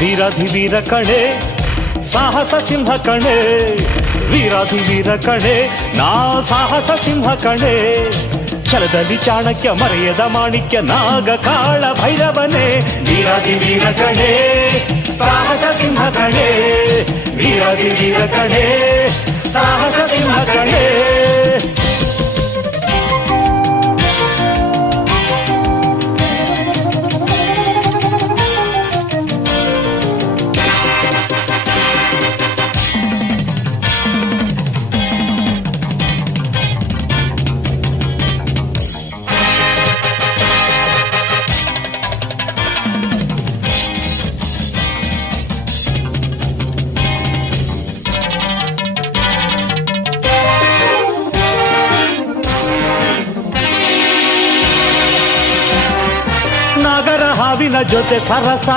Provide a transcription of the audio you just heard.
ವೀರಾಧಿವೀರ ಕಣೆ ಸಾಹಸ ಸಿಂಹ ಕಣೆ, ವೀರಾಧಿವೀರ ಕಣೆ ನಾ ಸಾಹಸ ಸಿಂಹ ಕಣೆ. ಛಲದಲ್ಲಿ ಚಾಣಕ್ಯ ಮರೆಯದ ಮಾಣಿಕ್ಯ ನಾಗ ಕಾಳ ಭೈರವನೇ. ವೀರಾಧಿವೀರ ಕಣೆ ಸಾಹಸ ಸಿಂಹ ಕಣೆ, ವೀರಾಧಿವೀರ ಕಣೆ ಸಾಹಸ ಸಿಂಹ ಕಣೆ. ನಾಗರ ಹಾವಿನ ಜೊತೆ ಸರಸ